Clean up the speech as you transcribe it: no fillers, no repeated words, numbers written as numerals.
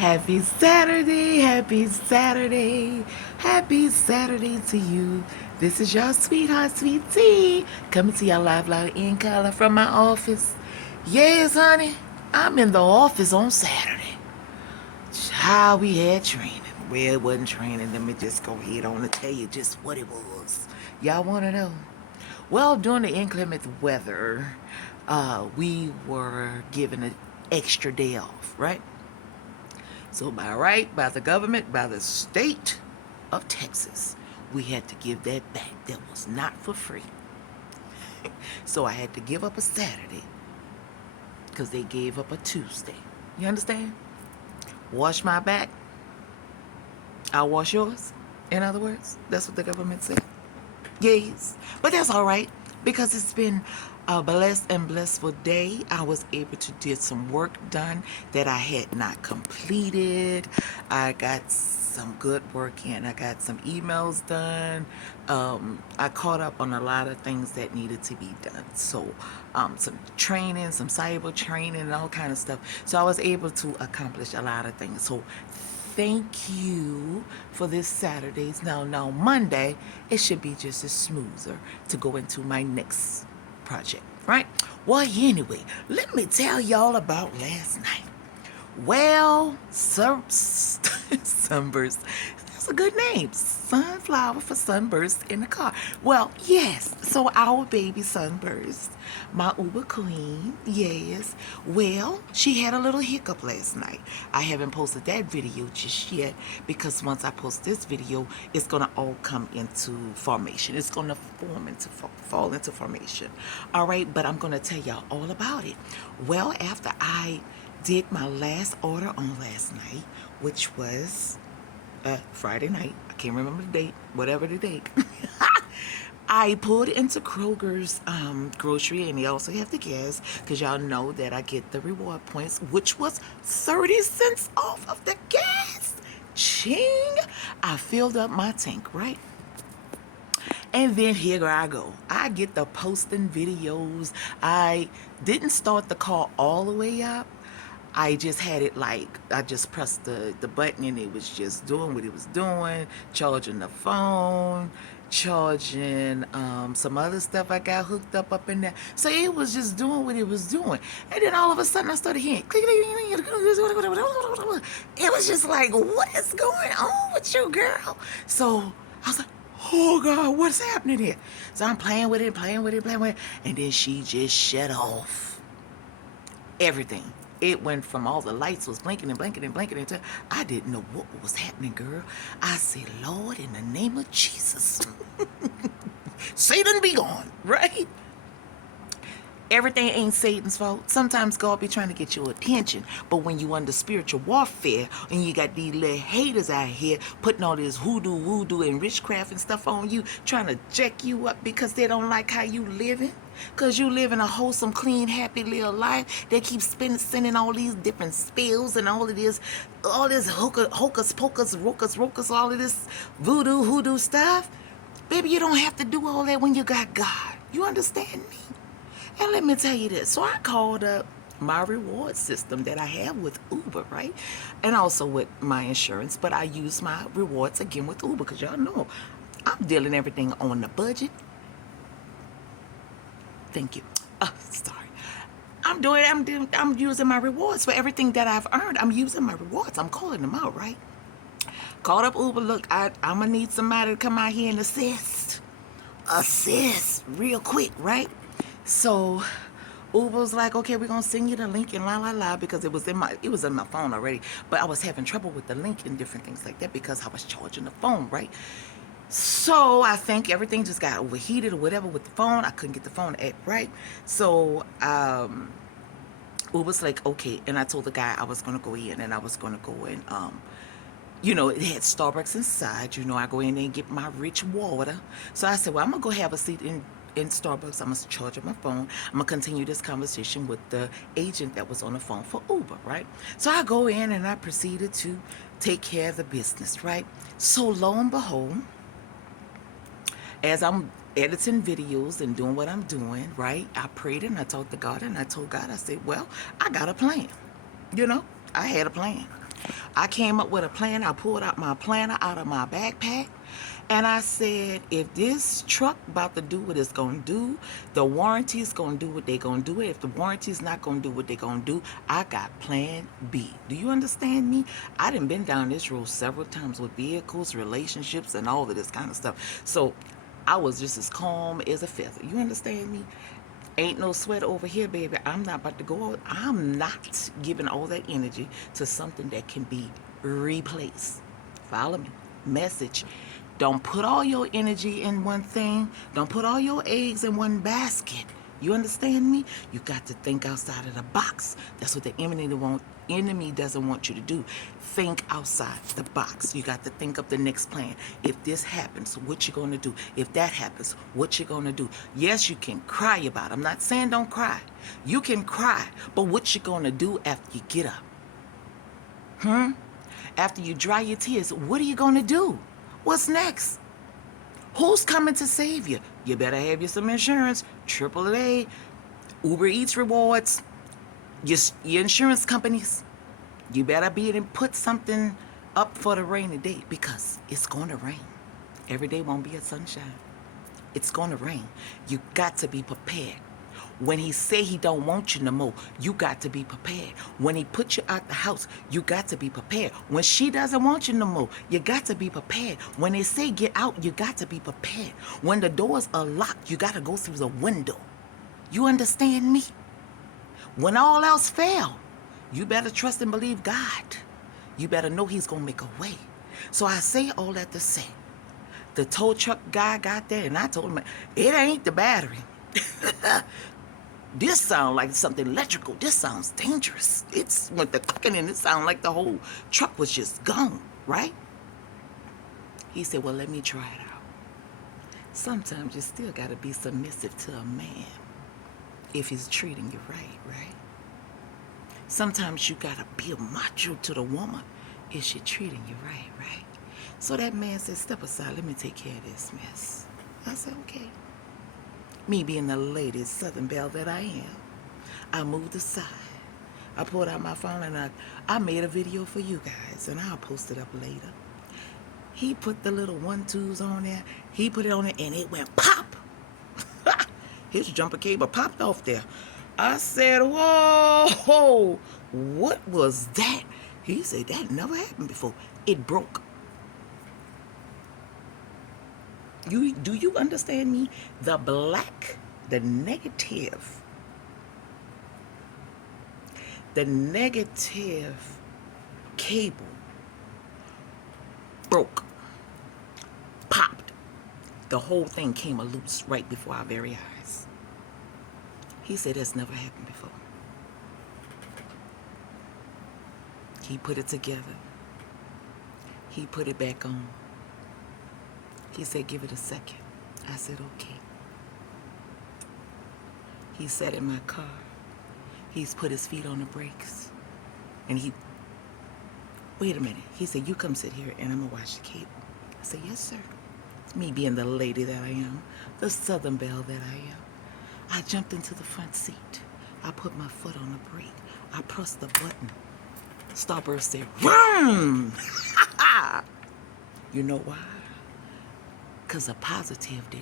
Happy Saturday, happy Saturday, happy Saturday to you. This is your sweetheart, Sweet Tea, coming to you live, loud, in color from my office. Yes, honey, I'm in the office on Saturday. How we had training. Well, it wasn't training. Let me just go ahead on and tell you just what it was. Y'all want to know? Well, during the inclement weather, we were given an extra day off, right? So by right, by the government, by the state of Texas, we had to give that back. That was not for free. So I had to give up a Saturday because they gave up a Tuesday. You understand? Wash my back, I'll wash yours. In other words, that's what the government said. Yes. But that's all right because it's been a blessed and blissful day. I was able to get some work done that I had not completed. I got some good work in. I got some emails done. I caught up on a lot of things that needed to be done. So some training, some cyber training and all kind of stuff. So I was able to accomplish a lot of things. So thank you for this Saturday's. Now Monday, it should be just as smoother to go into my next project, right? Well, anyway, let me tell y'all about last night. Well, sunburst. That's a good name. Sunflower for sunburst in the car. Well, yes. So our baby sunburst, my Uber queen, yes. Well, she had a little hiccup last night. I haven't posted that video just yet because once I post this video, it's gonna all come into formation. It's gonna fall into formation. All right, but I'm gonna tell y'all all about it. Well, after I did my last order on last night, which was Friday night. I can't remember the date, whatever the date. I pulled into Kroger's grocery, and they also have the gas, because y'all know that I get the reward points, which was 30 cents off of the gas. Ching! I filled up my tank, right? And then here I go. I get the posting videos. I didn't start the car all the way up. I just had it like, I just pressed the button and it was just doing what it was doing, charging the phone, charging some other stuff I got hooked up in there. So it was just doing what it was doing. And then all of a sudden I started hearing, it was just like, what is going on with you, girl? So I was like, oh God, what's happening here? So I'm playing with it, and then she just shut off everything. It went from all the lights was blinking until I didn't know what was happening, girl. I said, Lord, in the name of Jesus, Satan be gone, right? Everything ain't Satan's fault. Sometimes God be trying to get your attention. But when you under spiritual warfare and you got these little haters out here putting all this hoodoo, voodoo, and witchcraft and stuff on you, trying to jack you up because they don't like how you living, because you living a wholesome, clean, happy little life, they keep sending all these different spells and all this hocus pocus, rocus, all of this voodoo, hoodoo stuff. Baby, you don't have to do all that when you got God. You understand me? And let me tell you this. So I called up my reward system that I have with Uber, right? And also with my insurance. But I use my rewards again with Uber because y'all know I'm dealing everything on the budget. Thank you. Sorry. I'm using my rewards for everything that I've earned. I'm using my rewards. I'm calling them out, right? Called up Uber. Look, I'm going to need somebody to come out here and assist real quick, right? So Uber was like, okay, we're gonna send you the link and la because it was in my phone already. But I was having trouble with the link and different things like that because I was charging the phone, right? So I think everything just got overheated or whatever with the phone. I couldn't get the phone to act right. So Uber's like, okay, and I told the guy I was gonna go in and I was gonna go in. It had Starbucks inside. I go in there and get my rich water. So I said, well, I'm going to go have a seat in Starbucks. I'm going to charge up my phone. I'm going to continue this conversation with the agent that was on the phone for Uber, right? So I go in and I proceeded to take care of the business, right? So lo and behold, as I'm editing videos and doing what I'm doing, right? I prayed and I talked to God and I told God, I said, well, I got a plan. I had a plan. I came up with a plan. I pulled out my planner out of my backpack. And I said, if this truck about to do what it's going to do, the warranty's going to do what they're going to do. If the warranty's not going to do what they're going to do, I got plan B. Do you understand me? I done been down this road several times with vehicles, relationships, and all of this kind of stuff. So I was just as calm as a feather. You understand me? Ain't no sweat over here, baby. I'm not about to go out. I'm not giving all that energy to something that can be replaced. Follow me. Message. Don't put all your energy in one thing. Don't put all your eggs in one basket. You understand me? You got to think outside of the box. That's what the enemy doesn't want you to do. Think outside the box. You got to think up the next plan. If this happens, what you gonna do? If that happens, what you gonna do? Yes, you can cry about it. I'm not saying don't cry. You can cry, but what you gonna do after you get up? After you dry your tears, what are you gonna do? What's next? Who's coming to save you? You better have you some insurance, AAA, Uber Eats rewards, your insurance companies. You better be and put something up for the rainy day because it's going to rain. Every day won't be a sunshine. It's going to rain. You got to be prepared. When he say he don't want you no more, you got to be prepared. When he put you out the house, you got to be prepared. When she doesn't want you no more, you got to be prepared. When they say get out, you got to be prepared. When the doors are locked, you got to go through the window. You understand me? When all else fail, you better trust and believe God. You better know he's going to make a way. So I say all that to say, the tow truck guy got there and I told him, it ain't the battery. This sounds like something electrical. This sounds dangerous. It's with the clicking and it sounded like the whole truck was just gone, right? He said, well, let me try it out. Sometimes you still got to be submissive to a man if he's treating you right? Sometimes you got to be a macho to the woman if she's treating you right? So that man said, step aside, let me take care of this mess. I said, okay. Me being the lady Southern Belle that I am, I moved aside. I pulled out my phone and I made a video for you guys, and I'll post it up later. He put the little 1-2s on there. He put it on there, and it went pop. His jumper cable popped off there. I said, whoa, what was that? He said, that never happened before. It broke. Do you understand me? The negative cable broke, popped. The whole thing came loose right before our very eyes. He said that's never happened before. He put it together. He put it back on. He said, give it a second. I said, okay. He sat in my car. He's put his feet on the brakes. And wait a minute. He said, you come sit here and I'm going to watch the cable. I said, yes, sir. Me being the lady that I am, the Southern Belle that I am. I jumped into the front seat. I put my foot on the brake. I pressed the button. Starburst said, vroom! You know why? Because a positive didn't